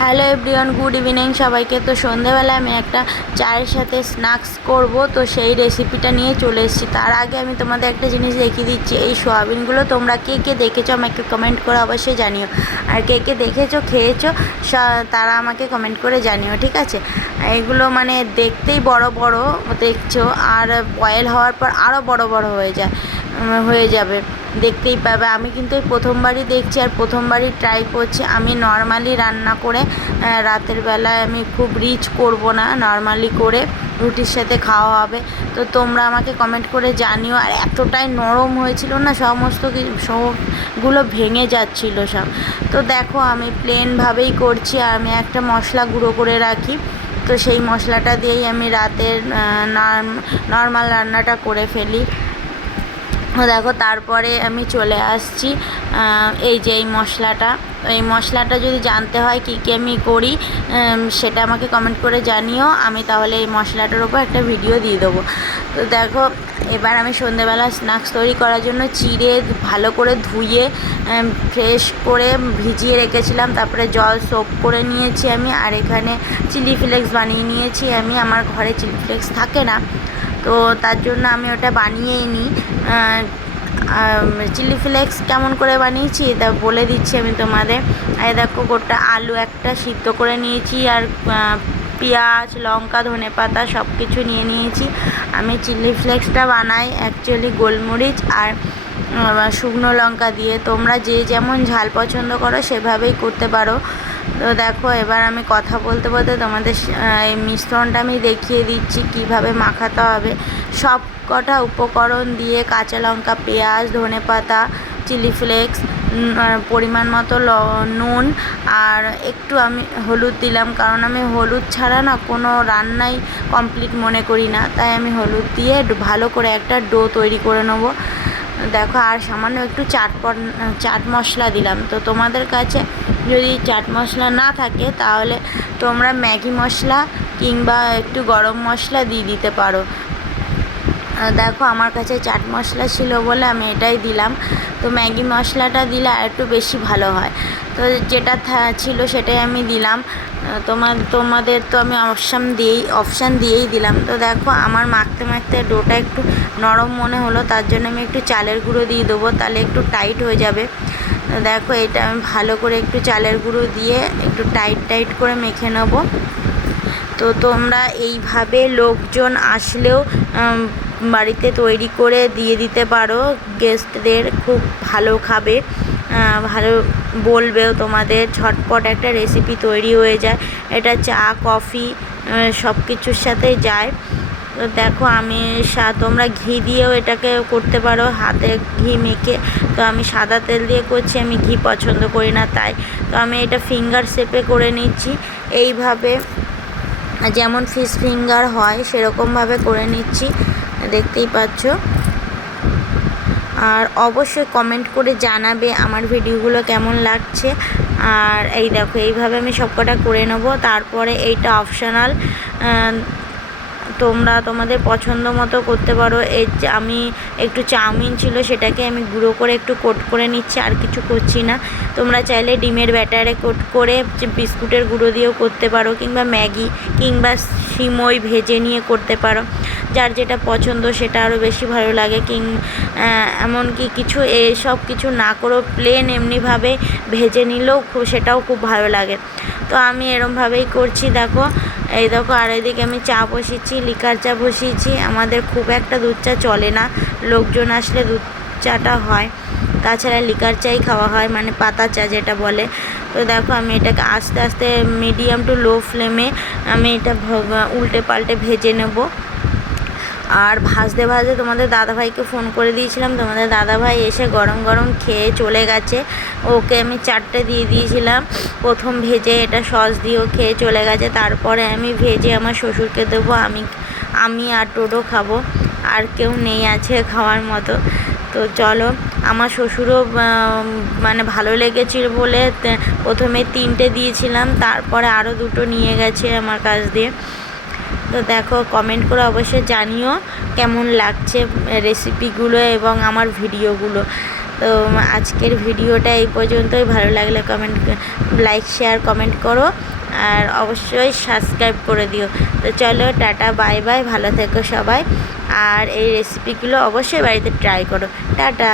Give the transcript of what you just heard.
Hello everyone, good evening সবাইকে। তো সন্ধেবেলায় আমি একটা চায়ের সাথে স্ন্যাক্স করব, তো সেই রেসিপিটা নিয়ে চলে এসেছি। তার আগে আমি তোমাদের একটা জিনিস দেখিয়ে দিচ্ছি। এই সোয়াবিনগুলো তোমরা কে কে দেখেছো আমাকে কমেন্ট করে অবশ্যই জানিও, আর কে কে দেখেছো খেয়েছো তারা আমাকে কমেন্ট করে জানিও, ঠিক আছে? এগুলো মানে দেখতেই বড় বড় দেখছো, আর বয়েল হওয়ার পর আরও বড় বড় হয়ে যাবে, দেখতেই পাবে। আমি কিন্তু এই প্রথমবারই দেখছি আর প্রথমবারই ট্রাই করছি। আমি নর্মালি রান্না করে রাতের বেলায় আমি খুব রিচ করব না, নর্মালি করে রুটির সাথে খাওয়া হবে। তো তোমরা আমাকে কমেন্ট করে জানিও। আর এতটাই নরম হয়েছিল না, সবগুলো ভেঙে যাচ্ছিল সব। তো দেখো আমি প্লেনভাবেই করছি, আর আমি একটা মশলা গুঁড়ো করে রাখি, তো সেই মশলাটা দিয়েই আমি রাতের নর্মাল রান্নাটা করে ফেলি। দেখো তারপরে আমি চলে আসছি এই যে এই মশলাটা যদি জানতে হয় কী কী আমি করি সেটা আমাকে কমেন্ট করে জানিও, আমি তাহলে এই মশলাটার উপর একটা ভিডিও দিয়ে দেবো। তো দেখো এবার আমি সন্ধেবেলা স্ন্যাক্স তৈরি করার জন্য চিড়ে ভালো করে ধুয়ে ফ্রেশ করে ভিজিয়ে রেখেছিলাম, তারপরে জল সোপ করে নিয়েছি আমি। আর এখানে চিলি ফ্লেক্স বানিয়ে নিয়েছি আমি, আমার ঘরে চিলি ফ্লেক্স থাকে না, তো তার জন্য আমি ওটা বানিয়েই নিই। চিলি ফ্লেক্স কেমন করে বানিয়েছি তা বলে দিচ্ছি আমি তোমাদের। এই দেখো গোটা আলু একটা সিদ্ধ করে নিয়েছি, আর পেঁয়াজ, লঙ্কা, ধনেপাতা সব কিছু নিয়ে নিয়েছি। আমি চিলি ফ্লেক্সটা বানাই অ্যাকচুয়ালি গোলমরিচ আর শুকনো লঙ্কা দিয়ে। তোমরা যে যেমন ঝাল পছন্দ করো সেভাবেই করতে পারো। তো দেখো এবার আমি কথা বলতে বলতে তোমাদের এই মিশ্রণটা আমি দেখিয়ে দিচ্ছি কিভাবে মাখাতে হবে। সব কটা উপকরণ দিয়ে কাঁচা লঙ্কা, পেঁয়াজ, ধনেপাতা, চিলি ফ্লেক্স, পরিমাণ মতো নুন, আর একটু আমি হলুদ দিলাম, কারণ আমি হলুদ ছাড়া না কোনো রান্নাই কমপ্লিট মনে করি না, তাই আমি হলুদ দিয়ে ভালো করে একটা ডো তৈরি করে নেবো। দেখো আর সামান্য একটু চাট মশলা দিলাম। তো তোমাদের কাছে যদি চাট মশলা না থাকে তাহলে তোমরা ম্যাগি মশলা কিংবা একটু গরম মশলা দিয়ে দিতে পারো। দেখো আমার কাছে চাট মশলা ছিল বলে আমি এটাই দিলাম। তো ম্যাগি মশলাটা দিলে আর একটু বেশি ভালো হয়, তো যেটা ছিল সেটাই আমি দিলাম। তোমাদের তো আমি অপশান দিয়েই দিলাম। তো দেখো আমার মাখতে মাখতে ডোটা একটু নরম মনে হলো, তার জন্য আমি একটু চালের গুঁড়ো দিয়ে দেবো, তাহলে একটু টাইট হয়ে যাবে। তো দেখো এটা আমি ভালো করে একটু চালের গুঁড়ো দিয়ে একটু টাইট করে মেখে নেবো। তো তোমরা এইভাবে লোকজন আসলেও বাড়িতে তৈরি করে দিয়ে দিতে পারো, গেস্টদের খুব ভালো খাবে, ভালো বলবেও তোমাদের। ঝটপট একটা রেসিপি তৈরি হয়ে যায়, এটা চা কফি সব কিছুর সাথেই যায়। তো দেখো আমি তোমরা ঘি দিয়েও এটাকে করতে পারো, হাতে ঘি মেখে। তো আমি সাদা তেল দিয়ে করছি, আমি ঘি পছন্দ করি না তাই। তো আমি এটা ফিঙ্গার শেপে করে নিচ্ছি, এইভাবে যেমন ফিশ ফিঙ্গার হয় সেরকমভাবে করে নিচ্ছি, দেখতেই পাচ্ছ। আর অবশ্যই কমেন্ট করে জানাবে আমার ভিডিওগুলো কেমন লাগছে। আর এই দেখো এইভাবে আমি সবকটা করে নেব। তারপরে এইটা অপশনাল, তোমরা তোমাদের পছন্দ মতো করতে পারো। আমি একটু চাউমিন ছিল সেটাকে আমি গুঁড়ো করে একটু কোট করে নিচ্ছি, আর কিছু করছি না। তোমরা চাইলে ডিমের ব্যাটারে কোট করে বিস্কুটের গুঁড়ো দিয়েও করতে পারো, কিংবা ম্যাগি কিংবা সিমই ভেজে নিয়ে করতে পারো, যার যেটা পছন্দ সেটা আরও বেশি ভালো লাগে। এমনকি সব কিছু না করেও প্লেন এমনিভাবে ভেজে নিলেও সেটাও খুব ভালো লাগে। তো আমি এরমভাবেই করছি। দেখো এই দেখো, আর এদিকে আমি চা বসিয়েছি, লিকার চা বসিয়েছি। আমাদের খুব একটা দুধ চা চলে না, লোকজন আসলে দুধ চাটা হয়, তাছাড়া লিকার চাই খাওয়া হয়, মানে পাতা চা যেটা বলে। তো দেখো আমি এটাকে আস্তে আস্তে মিডিয়াম টু লো ফ্লেমে আমি এটা উল্টে পাল্টে ভেজে নেব। আর ভাজতে ভাজতে তোমাদের দাদাভাইকে ফোন করে দিয়েছিলাম, তোমাদের দাদাভাই এসে গরম গরম খেয়ে চলে গেছে। ওকে আমি 4টে দিয়ে দিয়েছিলাম প্রথম ভেজে, এটা সস দিয়েও খেয়ে চলে গেছে। তারপরে আমি ভেজে আমার শ্বশুরকে দেবো, আমি আর টোটো খাবো, আর কেউ নেই আছে খাওয়ার মতো। তো চলো, আমার শ্বশুরও মানে ভালো লেগেছিল বলে প্রথমে 3টে দিয়েছিলাম, তারপরে আরও 2টো নিয়ে গেছে আমার কাছ দিয়ে। তো দেখো কমেন্ট করে অবশ্যই জানিও কেমন লাগছে রেসিপিগুলো এবং আমার ভিডিওগুলো। তো আজকের ভিডিওটা এই পর্যন্তই। ভালো লাগলে লাইক শেয়ার কমেন্ট করো, আর অবশ্যই সাবস্ক্রাইব করে দিও। তো চলো, টাটা, বাই বাই, ভালো থেকো সবাই। আর এই রেসিপিগুলো অবশ্যই বাড়িতে ট্রাই করো। টাটা।